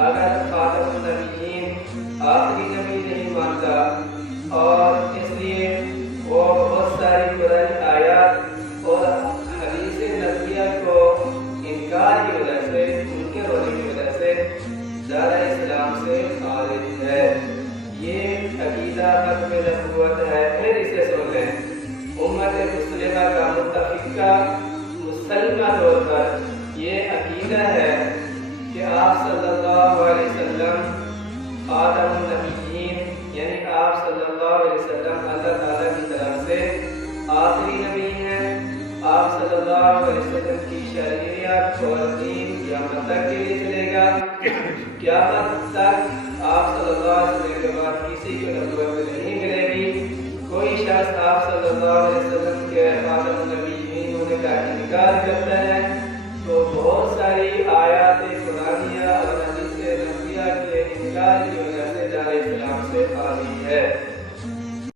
اگر خاتم النبیین آخری نبی نہیں مانتا اور اس لیے وہ بہت ساری قرآنی آیات اور حدیث نبویہ کو انکار کی وجہ سے منکر ہونے کی وجہ سے دار اسلام سے خارج ہے۔ یہ عقیدہ ختم نبوت ہے۔ پھر اسے سن لیں، امت مسلمہ کا متفقہ مسلمہ طور پر یہ عقیدہ ہے کہ آپ صلی اللہ علیہ وسلم خاتم النبیین، یعنی آپ صلی اللہ علیہ وسلم اللہ تعالیٰ کی طرف سے آخری نبی ہیں۔ آپ صلی اللہ علیہ وسلم کی شریعت اور دین قیامت تک کے لیے چلے گا۔ قیامت تک آپ صلی اللہ علیہ وسلم کے بعد کسی کو نبوت نہیں ملے گی۔ کوئی شخص آپ صلی اللہ علیہ وسلم کے خاتم النبیین ہونے کا انکار کرتا ہے تو بہت ساری آیات قرآنیہ اور حدیث نبویہ کے انکار کی وجہ سے دار اسلام سے خارج ہے۔